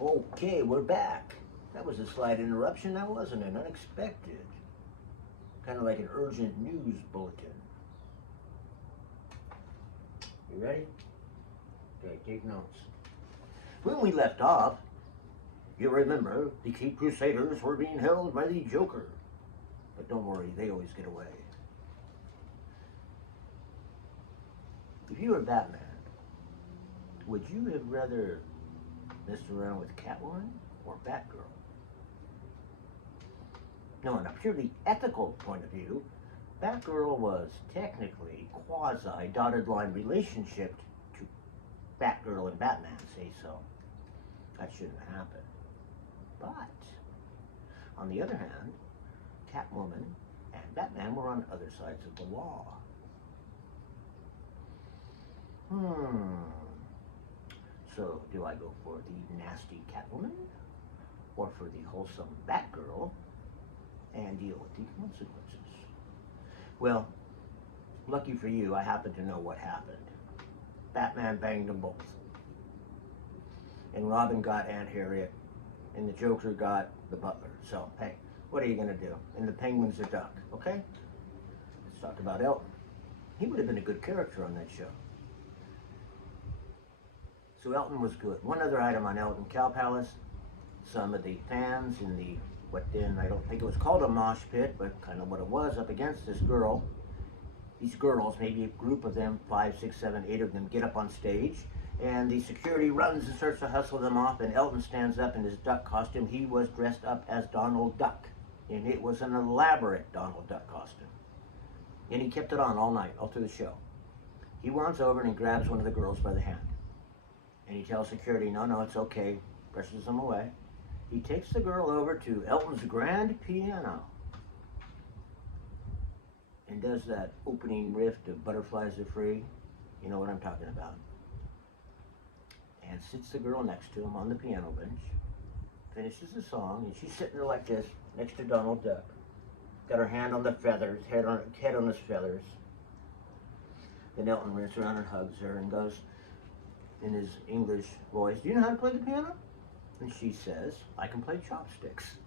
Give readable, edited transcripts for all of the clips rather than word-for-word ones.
Okay, we're back. That was a slight interruption, now wasn't it? Unexpected. Kind of like an urgent news bulletin. You ready? Okay, take notes. When we left off, you remember the Cape Crusaders were being held by the Joker. But don't worry, they always get away. If you were Batman, would you have rather messed around with Catwoman or Batgirl? No, on a purely ethical point of view, Batgirl was technically quasi-dotted line relationship to Batgirl and Batman, say so. That shouldn't happen. But, on the other hand, Catwoman and Batman were on other sides of the law. So, do I go for the nasty Catwoman or for the wholesome Batgirl and deal with the consequences? Well, lucky for you, I happen to know what happened. Batman banged them both. And Robin got Aunt Harriet, and the Joker got the butler. So, hey, what are you going to do? And the Penguin's a duck, okay? Let's talk about Elton. He would have been a good character on that show. So Elton was good. One other item on Elton, Cow Palace. Some of the fans in the, what then, I don't think it was called a mosh pit, but kind of what it was, up against this girl. These girls, maybe a group of them, 5, 6, 7, 8 of them, get up on stage, and the security runs and starts to hustle them off, and Elton stands up in his duck costume. He was dressed up as Donald Duck, and it was an elaborate Donald Duck costume. And he kept it on all night, all through the show. He wanders over and he grabs one of the girls by the hand. And he tells security, no, it's okay, brushes them away. He takes the girl over to Elton's grand piano and does that opening riff of Butterflies Are Free. You know what I'm talking about. And sits the girl next to him on the piano bench, finishes the song, and she's sitting there like this, next to Donald Duck. Got her hand on the feathers, head on his feathers. Then Elton runs around and hugs her and goes, in his English voice, do you know how to play the piano? And she says, I can play chopsticks.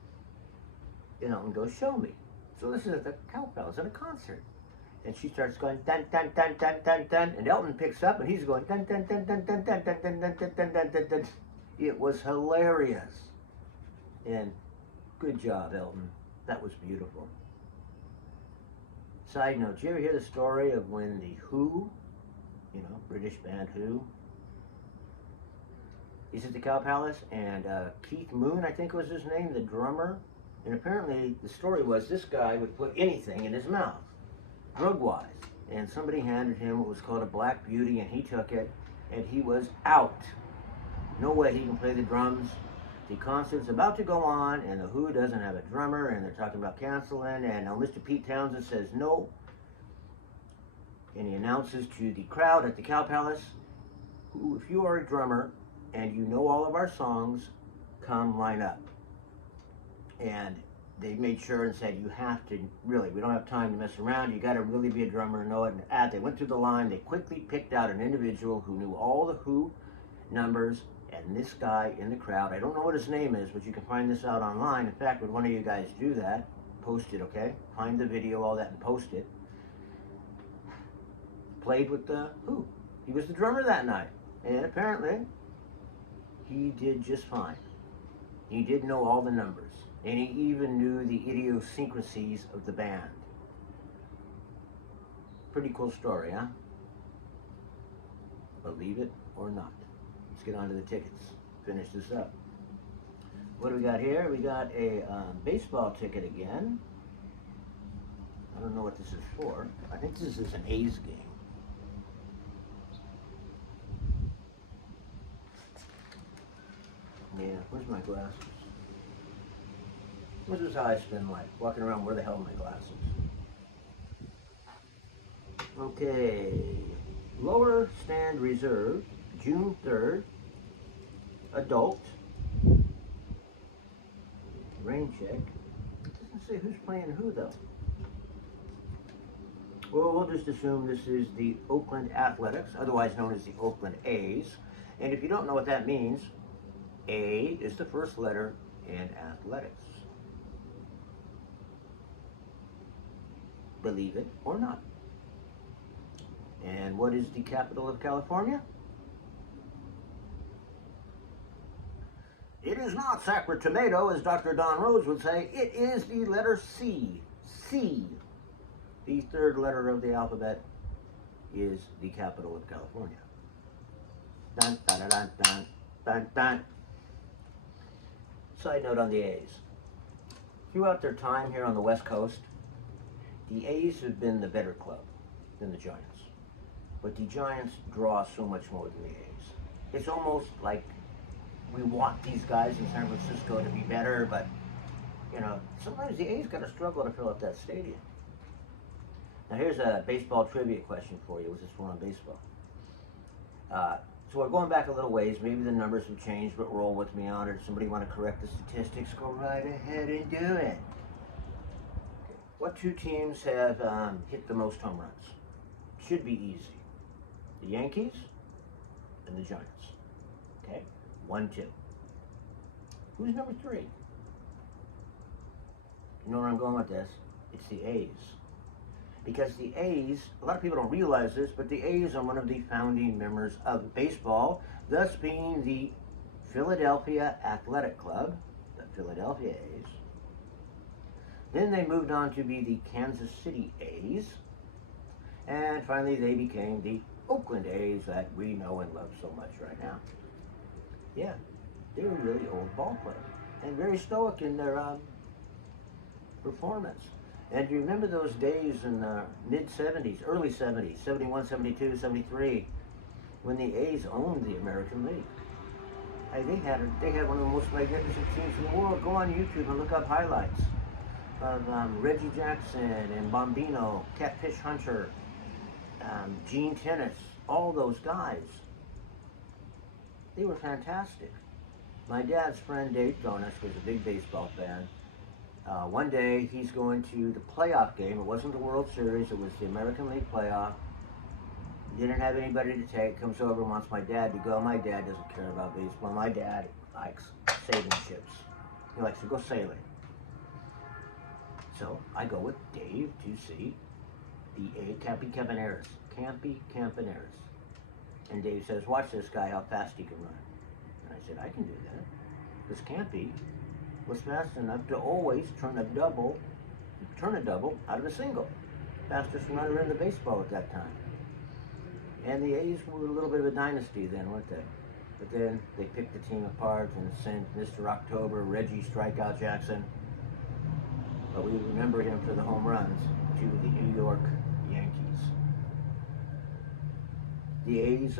And Elton goes, show me. So this is at the Cow Palace at a concert. And she starts going, dun, dun, dun, dun, dun, dun. And Elton picks up and he's going, dun, dun, dun, dun, dun, dun, dun, dun, dun, dun, dun, dun, dun, dun. It was hilarious. And good job, Elton. That was beautiful. Side note, did you ever hear the story of when the Who, British band Who, he's at the Cow Palace, and Keith Moon, I think was his name, the drummer. And apparently the story was this guy would put anything in his mouth, drug-wise. And somebody handed him what was called a Black Beauty, and he took it, and he was out. No way he can play the drums. The concert's about to go on, and the Who doesn't have a drummer, and they're talking about canceling, and now Mr. Pete Townsend says no. And he announces to the crowd at the Cow Palace, if you are a drummer, and you know all of our songs, come line up. And they made sure and said, you have to, really, we don't have time to mess around, you got to really be a drummer and know it. And they went through the line, they quickly picked out an individual who knew all the Who numbers, and this guy in the crowd, I don't know what his name is, but you can find this out online. In fact, would one of you guys do that, post it, okay? Find the video, all that, and post it. Played with the Who. He was the drummer that night, and apparently, he did just fine. He did know all the numbers, and he even knew the idiosyncrasies of the band. Pretty cool story, huh? Believe it or not. Let's get on to the tickets. Finish this up. What do we got here? We got a baseball ticket again. I don't know what this is for. I think this is an A's game. Yeah, where's my glasses? This is how I spend life, walking around, where the hell are my glasses? Okay, lower stand reserved, June 3rd, adult, rain check. It doesn't say who's playing who though. Well, we'll just assume this is the Oakland Athletics, otherwise known as the Oakland A's. And if you don't know what that means, A is the first letter in athletics. Believe it or not. And what is the capital of California? It is not Sacramento, as Dr. Don Rhodes would say. It is the letter C. C. The third letter of the alphabet is the capital of California. Dun, dun, dun, dun, dun, dun, dun. Side note on the A's. Throughout their time here on the West Coast, the A's have been the better club than the Giants. But the Giants draw so much more than the A's. It's almost like we want these guys in San Francisco to be better, but, you know, sometimes the A's got to struggle to fill up that stadium. Now here's a baseball trivia question for you. Was this one on baseball? So we're going back a little ways. Maybe the numbers have changed, but roll with me on it. If somebody want to correct the statistics, go right ahead and do it. Okay. What two teams have hit the most home runs? Should be easy. The Yankees and the Giants. Okay, 1-2. Who's number 3? You know where I'm going with this? It's the A's. Because the A's, a lot of people don't realize this, but the A's are one of the founding members of baseball, thus being the Philadelphia Athletic Club, the Philadelphia A's. Then they moved on to be the Kansas City A's. And finally they became the Oakland A's that we know and love so much right now. Yeah, they're a really old ball player and very stoic in their performance. And you remember those days in the mid-70s, early 70s, 71, 72, 73, when the A's owned the American League. Hey, they had one of the most magnificent teams in the world. Go on YouTube and look up highlights of Reggie Jackson and Bombino, Catfish Hunter, Gene Tennis, all those guys. They were fantastic. My dad's friend Dave Jonas was a big baseball fan. One day he's going to the playoff game. It wasn't the World Series, it was the American League playoff. He didn't have anybody to take. Comes over and wants my dad to go. My dad doesn't care about baseball. My dad likes sailing ships. He likes to go sailing. So I go with Dave to see the Campy Campaneras. Campy Campaneras. And Dave says, watch this guy, how fast he can run. And I said, I can do that. Because Campy was fast enough to always turn a double out of a single. Fastest runner in the baseball at that time. And the A's were a little bit of a dynasty then, weren't they? But then they picked the team apart and sent Mr. October, Reggie Strikeout Jackson. But we remember him for the home runs to the New York Yankees. The A's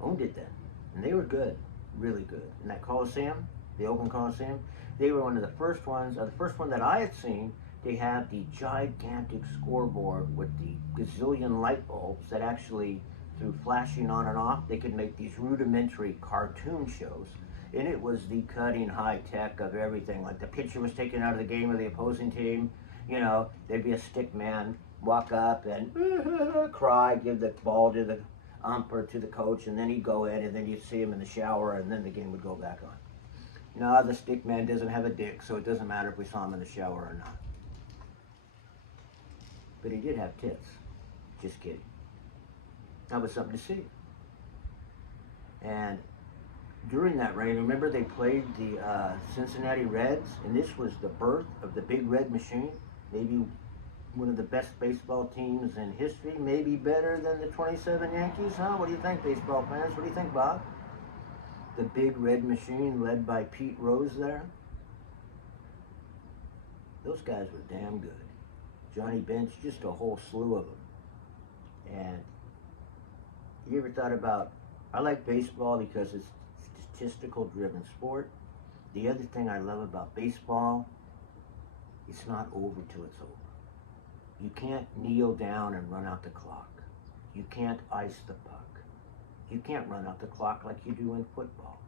owned it then. And they were good. Really good. In that Coliseum, the Oakland Coliseum, they were one of the first ones, the first one that I had seen, they have the gigantic scoreboard with the gazillion light bulbs that actually, through flashing on and off, they could make these rudimentary cartoon shows. And it was the cutting high tech of everything. Like the pitcher was taken out of the game of the opposing team, you know, there'd be a stick man walk up and cry, give the ball to the ump or to the coach, and then he'd go in, and then you'd see him in the shower, and then the game would go back on. No, the stick man doesn't have a dick, so it doesn't matter if we saw him in the shower or not. But he did have tits. Just kidding. That was something to see. And during that reign, remember they played the Cincinnati Reds, and this was the birth of the Big Red Machine. Maybe one of the best baseball teams in history, maybe better than the 27 Yankees, huh? What do you think, baseball fans? What do you think, Bob? The Big Red Machine led by Pete Rose there. Those guys were damn good. Johnny Bench, just a whole slew of them. And you ever thought about, I like baseball because it's a statistical driven sport. The other thing I love about baseball, it's not over till it's over. You can't kneel down and run out the clock. You can't ice the puck. You can't run out the clock like you do in football.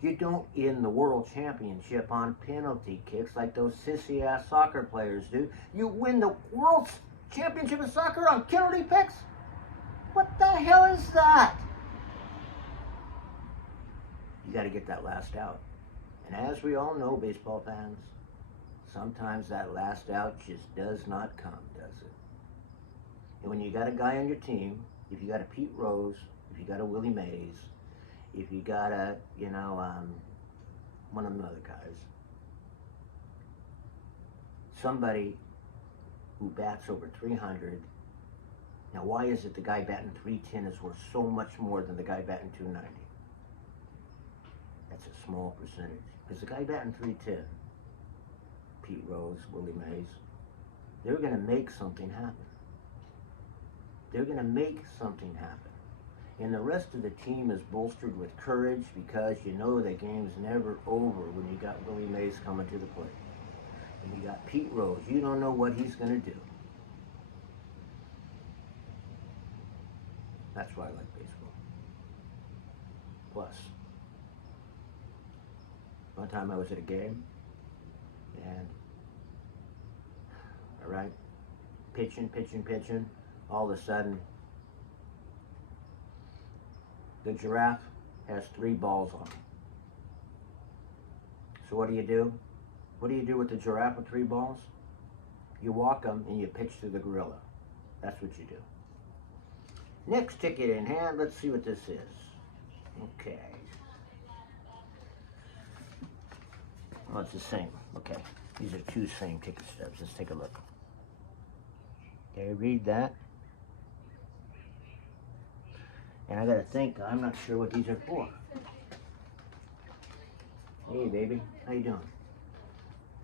You don't end the world championship on penalty kicks like those sissy-ass soccer players do. You win the world championship of soccer on penalty kicks? What the hell is that? You got to get that last out. And as we all know, baseball fans, sometimes that last out just does not come, does it? And when you got a guy on your team, if you got a Pete Rose, if you got a Willie Mays, if you got a, one of them other guys, somebody who bats over 300. Now, why is it the guy batting 310 is worth so much more than the guy batting 290? That's a small percentage. Because the guy batting 310, Pete Rose, Willie Mays, they're going to make something happen. They're going to make something happen. And the rest of the team is bolstered with courage because you know the game's never over when you got Willie Mays coming to the plate. And you got Pete Rose. You don't know what he's going to do. That's why I like baseball. Plus, one time I was at a game, and, all right, pitching. All of a sudden, the giraffe has 3 balls on him. So what do you do? What do you do with the giraffe with 3 balls? You walk them and you pitch to the gorilla. That's what you do. Next ticket in hand, let's see what this is. Okay. Oh, it's the same. Okay. These are 2 same ticket stubs. Let's take a look. Okay, read that. And I gotta think, I'm not sure what these are for. Hey, baby, how you doing?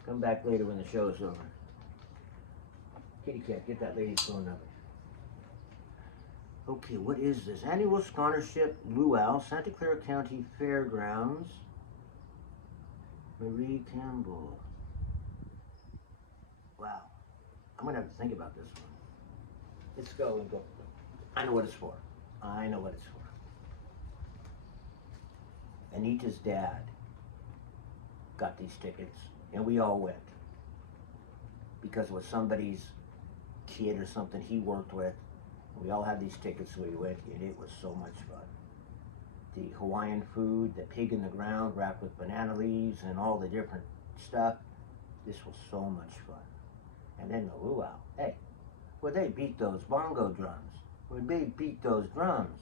Come back later when the show's over. Kitty cat, get that lady's phone number. Okay, what is this? Annual Scholarship Luau, Santa Clara County Fairgrounds. Marie Campbell. Wow. I'm gonna have to think about this one. Let's go and go. I know what it's for. I know what it's for. Anita's dad got these tickets, and we all went. Because it was somebody's kid or something he worked with. We all had these tickets, so we went, and it was so much fun. The Hawaiian food, the pig in the ground wrapped with banana leaves and all the different stuff. This was so much fun. And then the luau. Hey, well, they beat those bongo drums. Well, they beat those drums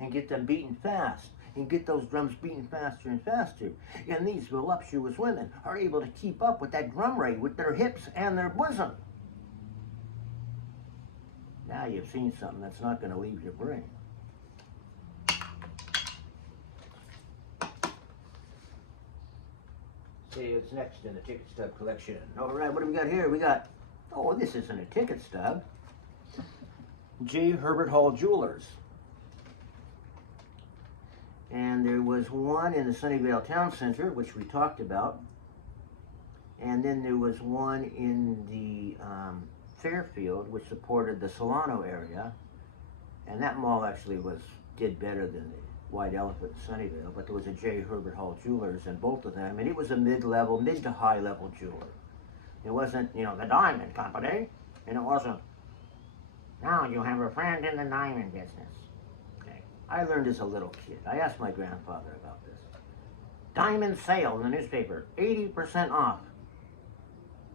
and get them beating fast and get those drums beating faster and faster. And these voluptuous women are able to keep up with that drum rate with their hips and their bosom. Now you've seen something that's not going to leave your brain. See what's next in the ticket stub collection. All right, what do we got here? We got, oh, this isn't a ticket stub. J. Herbert Hall Jewelers. And there was one in the Sunnyvale Town Center, which we talked about. And then there was one in the Fairfield, which supported the Solano area. And that mall actually did better than the White Elephant in Sunnyvale, but there was a J. Herbert Hall Jewelers in both of them, and it was a mid to high level jeweler. It wasn't, the diamond company, and it wasn't, now you have a friend in the diamond business. Okay. I learned as a little kid. I asked my grandfather about this. Diamond sale in the newspaper, 80% off.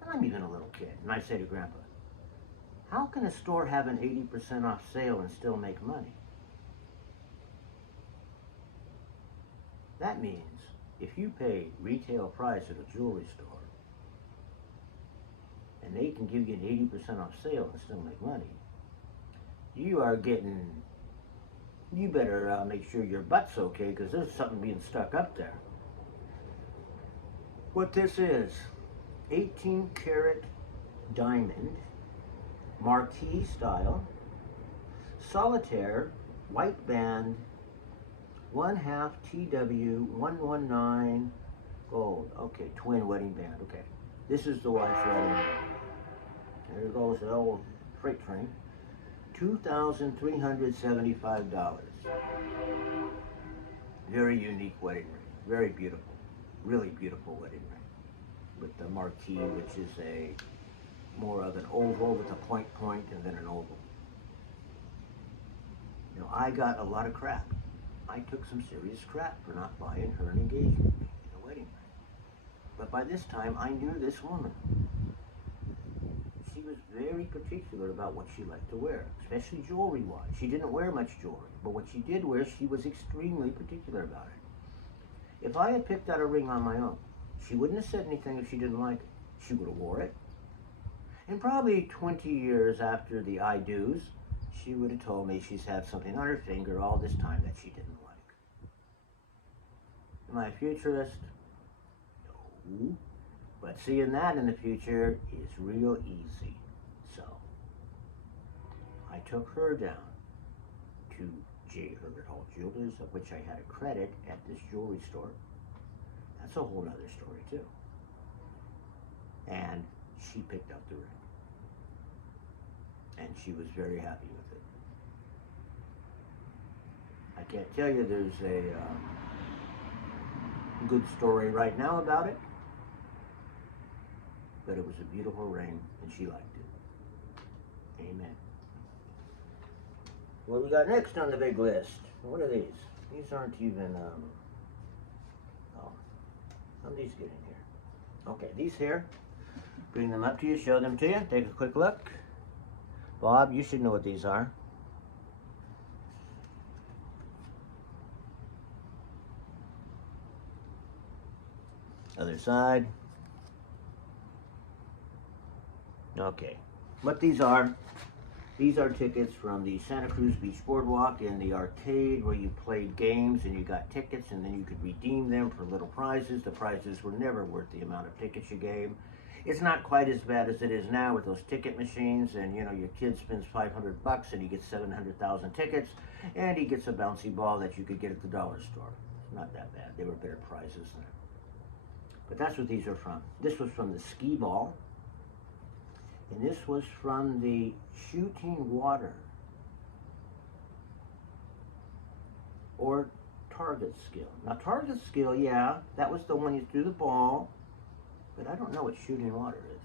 And I'm even a little kid, and I say to Grandpa, how can a store have an 80% off sale and still make money? That means if you pay retail price at a jewelry store and they can give you an 80% off sale and still make money, you better make sure your butt's okay, because there's something being stuck up there. What this is, 18 karat diamond, marquee style, solitaire, white band, 1/2 TW 119 gold. Okay, twin wedding band. Okay, this is the wife's wedding band. There goes the old freight train. $2,375. Very unique wedding ring. Very beautiful. Really beautiful wedding ring. With the marquee, which is more of an oval with a point and then an oval. I got a lot of crap. I took some serious crap for not buying her an engagement ring and a wedding ring. But by this time, I knew this woman. She was very particular about what she liked to wear, especially jewelry-wise. She didn't wear much jewelry, but what she did wear, she was extremely particular about it. If I had picked out a ring on my own, she wouldn't have said anything if she didn't like it. She would have wore it. And probably 20 years after the I do's, she would have told me she's had something on her finger all this time that she didn't like. Am I a futurist? No. But seeing that in the future is real easy. So, I took her down to J. Herbert Hall Jewelers, of which I had a credit at this jewelry store. That's a whole other story too. And she picked up the ring. And she was very happy with it. I can't tell you there's a good story right now about it, but it was a beautiful ring and she liked it. Amen. What do we got next on the big list? What are these? These aren't even, how did these get in here? Okay, these here. Bring them up to you, show them to you, take a quick look. Bob, you should know what these are. Other side. Okay, what these are tickets from the Santa Cruz Beach Boardwalk and the arcade where you played games and you got tickets and then you could redeem them for little prizes. The prizes were never worth the amount of tickets you gave. It's not quite as bad as it is now with those ticket machines, and you know, your kid spends $500 and he gets 700,000 tickets, and he gets a bouncy ball that you could get at the dollar store. Not that bad. They were better prizes then. But that's what these are from. This was from the skee ball, and this was from the shooting water or target skill. Now target skill, yeah, that was the one you threw the ball. But I don't know what shooting water is.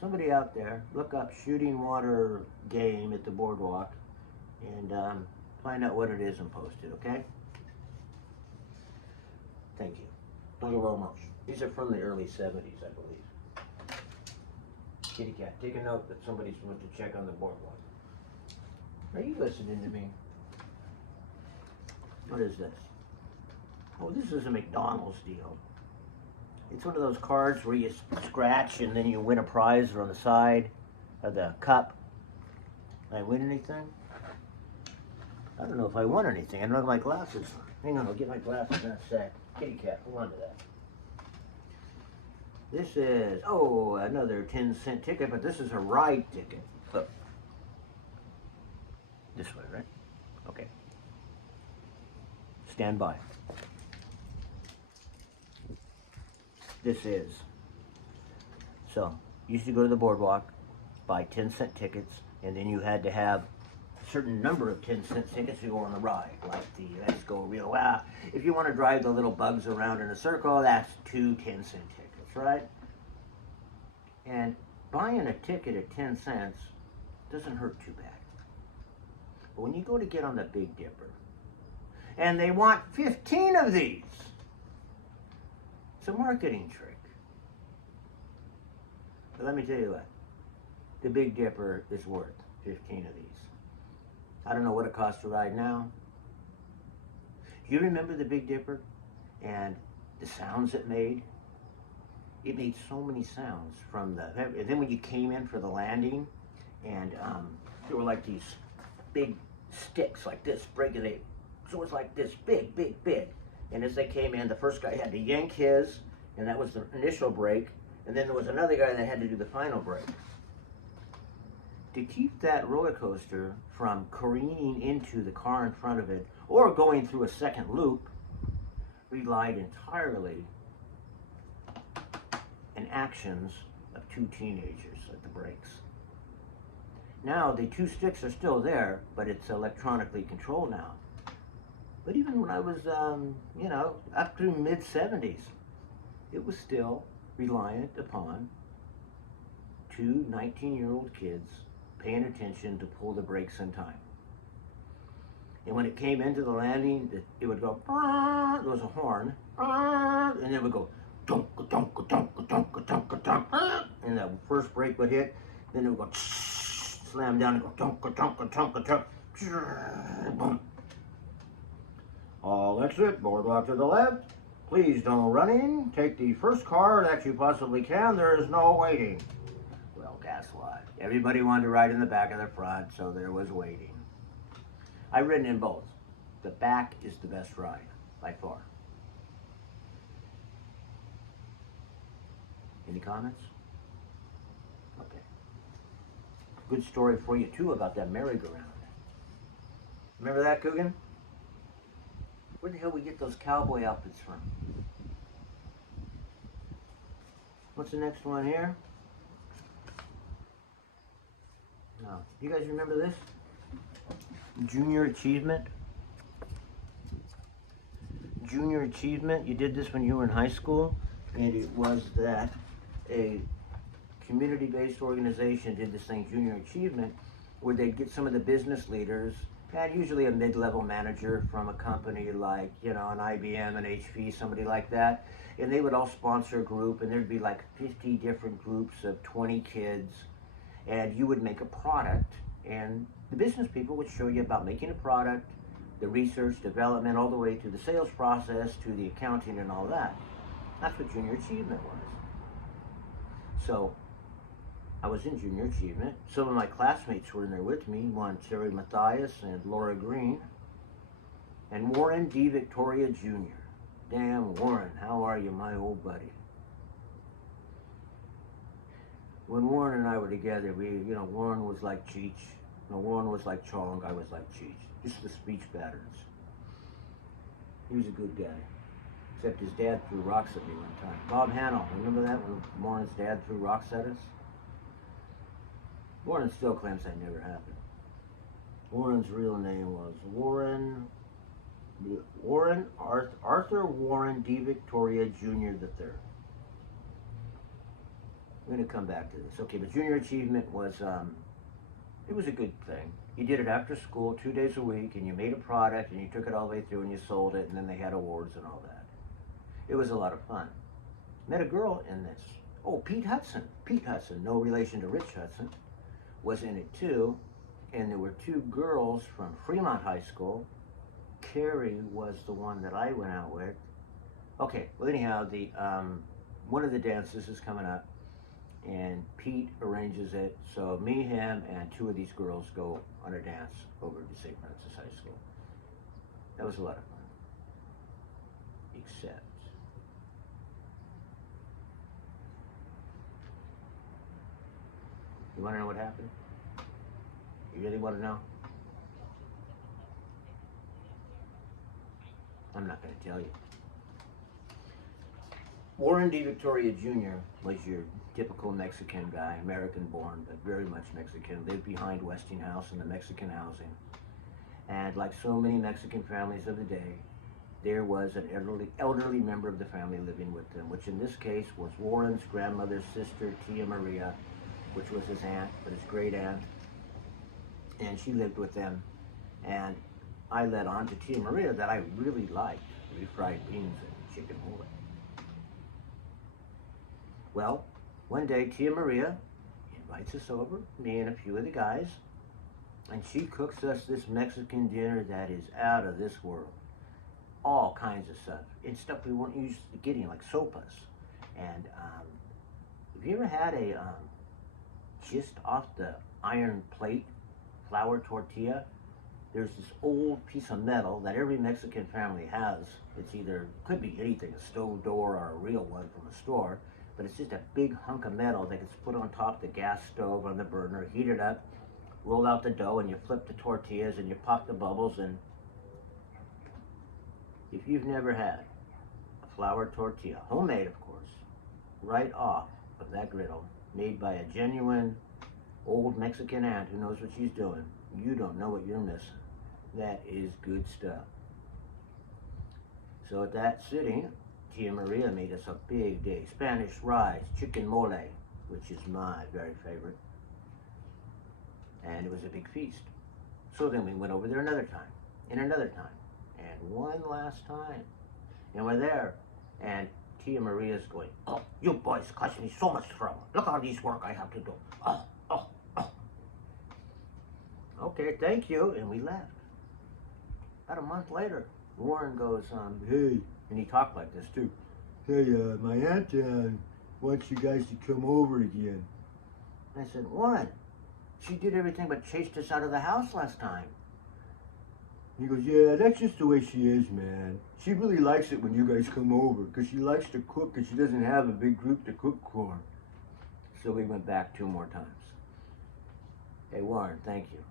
Somebody out there, look up shooting water game at the boardwalk and find out what it is and post it, okay? Thank you. Thank you very much. These are from the early 70s, I believe. Kitty cat, take a note that somebody's supposed to check on the boardwalk. Are you listening to me? What is this? Oh, this is a McDonald's deal. It's one of those cards where you scratch and then you win a prize on the side of the cup. Did I win anything? I don't know if I won anything. I don't have my glasses. Hang on, I'll get my glasses in a sec. Kitty cat, hold on to that. This is, oh, another 10-cent ticket, but this is a ride ticket. Look. This way, right? Okay. Stand by. This is. So, you used to go to the boardwalk, buy 10-cent tickets, and then you had to have a certain number of 10-cent tickets to go on the ride, like the Let's Go Real Wow. If you want to drive the little bugs around in a circle, that's 2 10-cent tickets, right? And buying a ticket at 10 cents doesn't hurt too bad. But when you go to get on the Big Dipper, and they want 15 of these, it's a marketing trick. But let me tell you what, the Big Dipper is worth 15 of these. I don't know what it costs to ride now. Do you remember the Big Dipper and the sounds it made? It made so many sounds from the, and then when you came in for the landing, and there were like these big sticks like this, breaking it. So it was like this big, big, big. And as they came in, the first guy had to yank his, and that was the initial brake. And then there was another guy that had to do the final brake. To keep that roller coaster from careening into the car in front of it, or going through a second loop, relied entirely on actions of 2 teenagers at the brakes. Now, the 2 sticks are still there, but it's electronically controlled now. But even when I was, you know, up through mid-70s, it was still reliant upon 2 19-year-old kids paying attention to pull the brakes in time. And when it came into the landing, it would go, there was a horn, and it would go, dunk, dunk, dunk, dunk, dunk, dunk, and the first brake would hit, then it would go, slam down and go, dunk, dunk, dunk, dunk, boom. All exit, boardwalk to the left. Please don't run in. Take the first car that you possibly can. There is no waiting. Well, guess what? Everybody wanted to ride in the back of the front, so there was waiting. I've ridden in both. The back is the best ride, by far. Any comments? Okay. Good story for you, too, about that merry-go-round. Remember that, Coogan? Where the hell we get those cowboy outfits from? What's the next one here? No. You guys remember this? Junior Achievement. Junior Achievement. You did this when you were in high school, and it was that a community-based organization did this thing, Junior Achievement, where they'd get some of the business leaders, and usually a mid-level manager from a company like, you know, an IBM, an HP, somebody like that, and they would all sponsor a group, and there'd be like 50 different groups of 20 kids, and you would make a product, and the business people would show you about making a product, the research, development, all the way to the sales process, to the accounting and all that. That's what Junior Achievement was. So, I was in Junior Achievement. Some of my classmates were in there with me, one Terry Mathias and Laura Green, and Warren D. Victoria Jr. Damn, Warren, how are you, my old buddy? When Warren and I were together, Warren was like Cheech. Warren was like Chong, I was like Cheech. Just the speech patterns. He was a good guy. Except his dad threw rocks at me one time. Bob Hanow, remember that when Warren's dad threw rocks at us? Warren still claims that never happened. Warren's real name was Arthur Warren D. Victoria Jr. III. We're going to come back to this. Okay, but Junior Achievement was, it was a good thing. You did it after school, 2 days a week, and you made a product, and you took it all the way through, and you sold it, and then they had awards and all that. It was a lot of fun. Met a girl in this. Oh, Pete Hudson. Pete Hudson, no relation to Rich Hudson, was in it too. And there were two girls from Fremont High School. Carrie was the one that I went out with. Okay, well anyhow, one of the dances is coming up, and Pete arranges it. So me, him, and two of these girls go on a dance over to St. Francis High School. That was a lot of fun. Except, you want to know what happened? You really want to know? I'm not going to tell you. Warren D. Victoria Jr. was your typical Mexican guy, American born, but very much Mexican. Lived behind Westinghouse in the Mexican housing. And like so many Mexican families of the day, there was an elderly member of the family living with them, which in this case was Warren's grandmother's sister, Tia Maria, which was his aunt, but his great aunt. And she lived with them. And I led on to Tia Maria that I really liked refried beans and chicken mole. Well, one day Tia Maria invites us over, me and a few of the guys, and she cooks us this Mexican dinner that is out of this world. All kinds of stuff. It's stuff we weren't used to getting, like sopas. And have you ever had a just off the iron plate flour tortilla? There's this old piece of metal that every Mexican family has. It's either, could be anything, a stove door or a real one from a store, but it's just a big hunk of metal that gets put on top of the gas stove on the burner, heat it up, roll out the dough, and you flip the tortillas and you pop the bubbles. And if you've never had a flour tortilla, homemade of course, right off of that griddle, made by a genuine old Mexican aunt who knows what she's doing, you don't know what you're missing. That is good stuff. So at that sitting, Tia Maria made us a big day. Spanish rice, chicken mole, which is my very favorite. And it was a big feast. So then we went over there another time. and another time, and one last time. And we're there, and Tia Maria's going, "Oh, you boys caused me so much trouble. Look at all this work I have to do. Oh, oh, oh." Okay, thank you, and we left. About a month later, Warren goes, "Hey," and he talked like this too. "Hey, my aunt wants you guys to come over again." And I said, "Warren, she did everything but chased us out of the house last time." He goes, "Yeah, that's just the way she is, man. She really likes it when you guys come over because she likes to cook and she doesn't have a big group to cook for." So we went back 2 more times. Hey, Warren, thank you.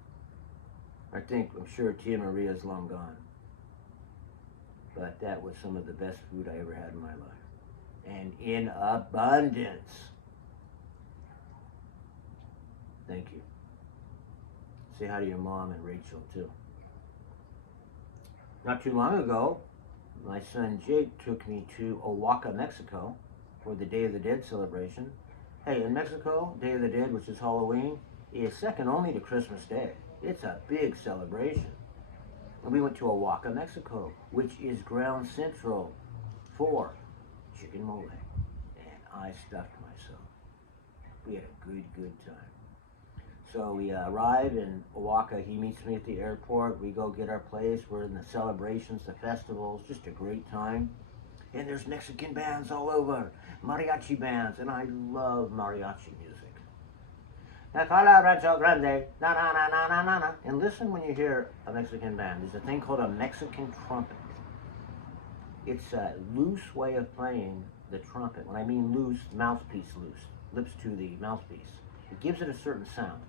I'm sure Tia Maria's long gone. But that was some of the best food I ever had in my life. And in abundance. Thank you. Say hi to your mom and Rachel, too. Not too long ago, my son Jake took me to Oaxaca, Mexico for the Day of the Dead celebration. Hey, in Mexico, Day of the Dead, which is Halloween, is second only to Christmas Day. It's a big celebration. And we went to Oaxaca, Mexico, which is ground central for chicken mole. And I stuffed myself. We had a good time. So we arrive in Oaxaca. He meets me at the airport. We go get our place. We're in the celebrations, the festivals, just a great time. And there's Mexican bands all over, mariachi bands, and I love mariachi music. And listen when you hear a Mexican band. There's a thing called a Mexican trumpet. It's a loose way of playing the trumpet. When I mean loose, mouthpiece loose, lips to the mouthpiece. It gives it a certain sound.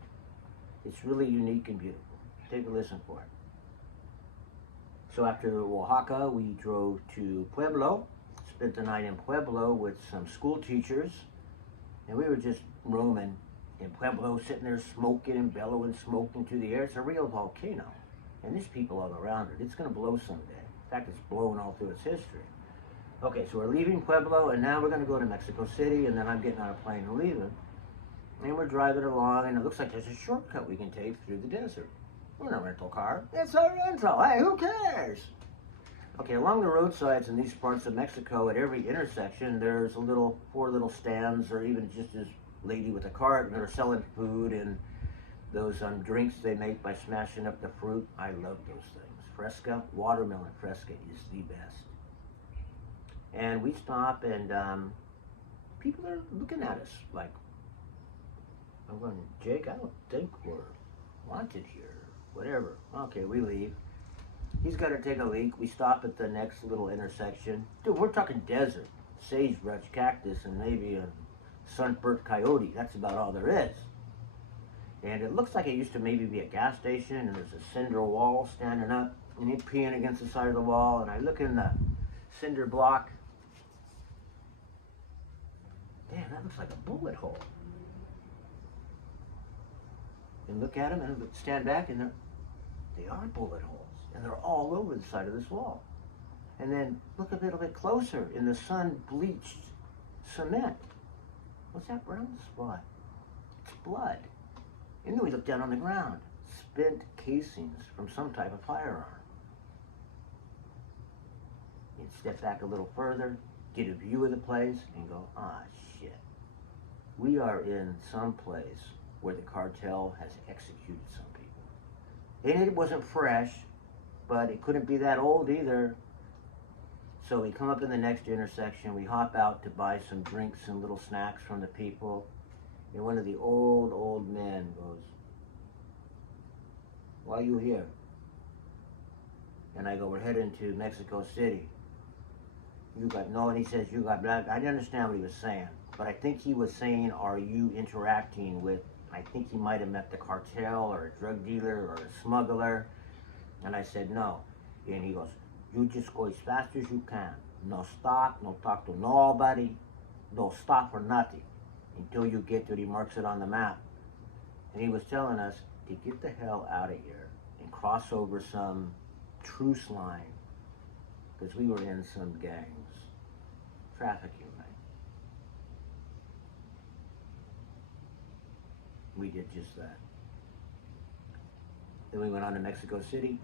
It's really unique and beautiful. Take a listen for it. So after Oaxaca, we drove to Pueblo, spent the night in Pueblo with some school teachers, and we were just roaming in Pueblo, sitting there smoking and bellowing smoke into the air. It's a real volcano, and there's people all around it. It's going to blow someday. In fact, it's blowing all through its history. Okay, so we're leaving Pueblo, and now we're going to go to Mexico City, and then I'm getting on a plane and leaving. And we're driving along, and it looks like there's a shortcut we can take through the desert. We're in a rental car. It's a rental. Hey, who cares? Okay, along the roadsides in these parts of Mexico, at every intersection, there's 4 little stands, or even just this lady with a cart that are selling food and those drinks they make by smashing up the fruit. I love those things. Fresca, watermelon Fresca is the best. And we stop, and people are looking at us like, I'm going, "Jake, I don't think we're wanted here." Whatever. Okay, we leave. He's got to take a leak. We stop at the next little intersection. Dude, we're talking desert. Sagebrush, cactus, and maybe a sunburnt coyote. That's about all there is. And it looks like it used to maybe be a gas station, and there's a cinder wall standing up, and he's peeing against the side of the wall, and I look in the cinder block. Damn, that looks like a bullet hole. And look at them and stand back, and they are bullet holes, and they're all over the side of this wall. And then look a little bit closer in the sun-bleached cement. What's that brown spot? It's blood. And then we look down on the ground. Spent casings from some type of firearm. You step back a little further, get a view of the place, and go, ah, shit. We are in some place where the cartel has executed some people. And it wasn't fresh, but it couldn't be that old either. So we come up in the next intersection, we hop out to buy some drinks and little snacks from the people, and one of the old men goes, "Why are you here?" And I go, "We're heading to Mexico City." And he says, "You got black." I didn't understand what he was saying, but I think he was saying, "Are you interacting with," I think he might have met the cartel or a drug dealer or a smuggler. And I said, "No." And he goes, "You just go as fast as you can. No stop, no talk to nobody, no stop for nothing until you get to," he marks it on the map. And he was telling us to get the hell out of here and cross over some truce line, because we were in some gangs, trafficking, right? We did just that. Then we went on to Mexico City.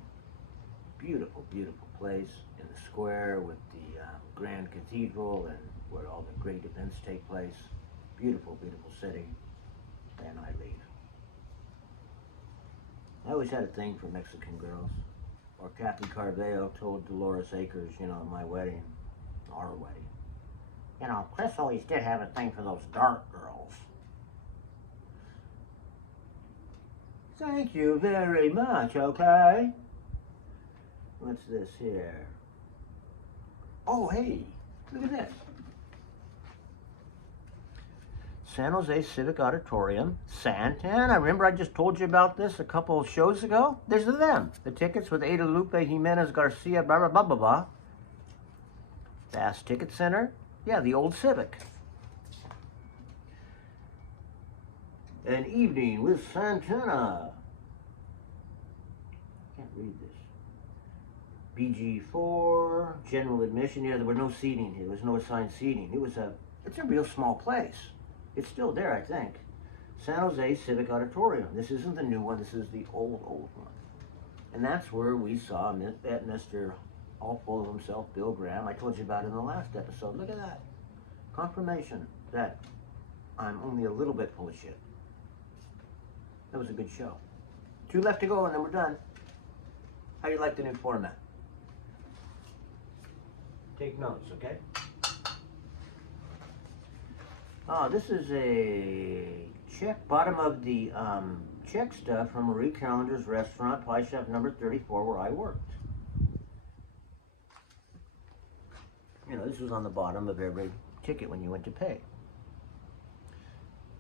beautiful, beautiful place in the square with the Grand Cathedral and where all the great events take place. Beautiful, beautiful city. And I leave. I always had a thing for Mexican girls. Or Kathy Carveo told Dolores Akers, you know, at my wedding, our wedding. You know, Chris always did have a thing for those dark girls. Thank you very much, okay? What's this here? Oh, hey, look at this. San Jose Civic Auditorium, Santana. Remember I just told you about this a couple of shows ago? There's them. The tickets with Ada Lupe Jimenez Garcia, blah, blah, blah, blah, blah. Fast Ticket Center. Yeah, the old Civic. An evening with Santana. Can't read this. BG4, general admission. Yeah, there were no seating here. There was no assigned seating. It's a real small place. It's still there, I think. San Jose Civic Auditorium. This isn't the new one. This is the old one. And that's where we saw that Mr. all full of himself, Bill Graham. I told you about it in the last episode. Look at that. Confirmation that I'm only a little bit full of shit. That was a good show. 2 left to go and then we're done. How do you like the new format? Take notes, okay? Oh, this is a check, bottom of the check stuff from Marie Callender's restaurant, Pie Shop number 34, where I worked. You know, this was on the bottom of every ticket when you went to pay.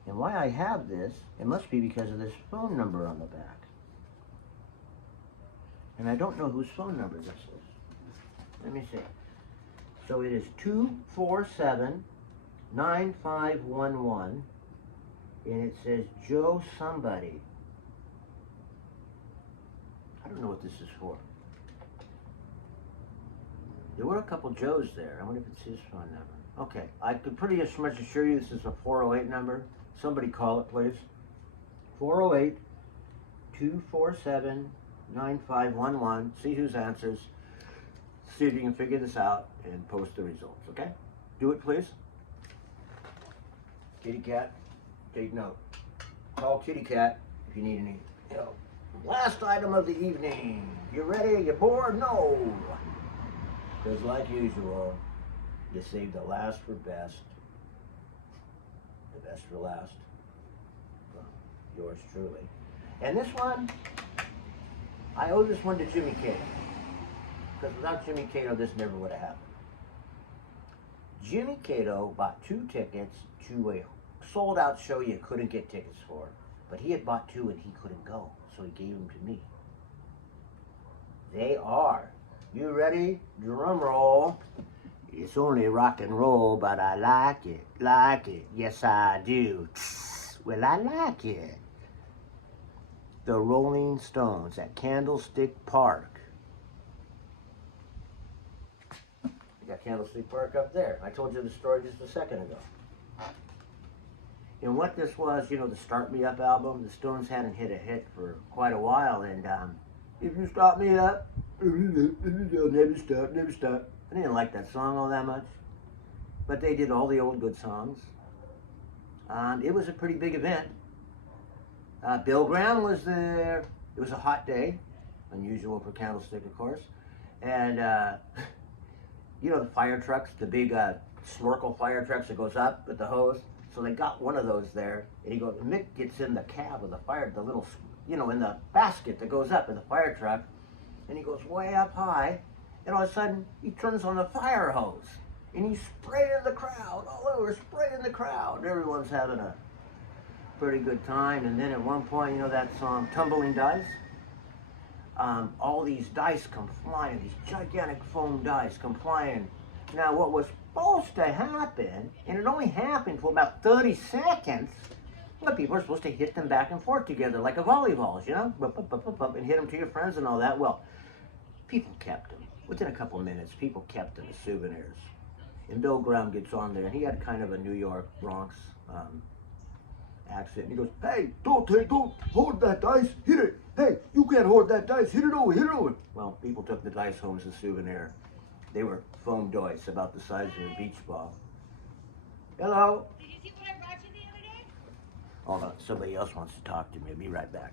And why I have this, it must be because of this phone number on the back. And I don't know whose phone number this is. Let me see. So it is 247-9511, and it says Joe somebody. I don't know what this is for. There were a couple Joes there. I wonder if it's his phone number. Okay, I could pretty much assure you this is a 408 number. Somebody call it, please. 408-247-9511. See whose answers. See if you can figure this out and post the results, okay? Do it, please. Kitty Cat, take note. Call Kitty Cat if you need any help. Last item of the evening. You ready? You bored? No. Because like usual, you save the last for best. The best for last. Well, yours truly. And this one, I owe this one to Jimmy Cato. Because without Jimmy Cato, this never would have happened. Jimmy Cato bought 2 tickets to a sold-out show you couldn't get tickets for. But he had bought 2 and he couldn't go, so he gave them to me. They are, you ready? Drum roll. It's only rock and roll, but I like it, yes I do. Well, I like it. The Rolling Stones at Candlestick Park. You got Candlestick Park up there. I told you the story just a second ago. And what this was, you know, the Start Me Up album, the Stones hadn't hit a hit for quite a while, and if you start me up, never stop, never stop. I didn't like that song all that much, but they did all the old good songs. It was a pretty big event. Bill Graham was there. It was a hot day, unusual for Candlestick, of course, and you know the fire trucks, the big snorkel fire trucks that goes up with the hose. So they got one of those there, and he goes, Mick gets in the cab of the fire, the little, you know, in the basket that goes up in the fire truck, and he goes way up high, and all of a sudden, he turns on the fire hose, and he's spraying the crowd, all over, spraying the crowd, and everyone's having a pretty good time, and then at one point, you know that song, Tumbling Dice? All these dice come flying, these gigantic foam dice come flying. Now, what was supposed to happen, and it only happened for about 30 seconds, but people are supposed to hit them back and forth together like a volleyballs, you know, and hit them to your friends and all that. Well, people kept them. Within a couple of minutes, people kept them as souvenirs. And Bill Graham gets on there, and he had kind of a New York, Bronx accent. He goes, hey, don't hold that dice, hit it. Hey, you can't hold that dice, hit it over. Well, people took the dice home as a souvenir. They were foam dice about the size of a beach ball. Hello? Did you see what I brought you the other day? Hold on, somebody else wants to talk to me. I'll be right back.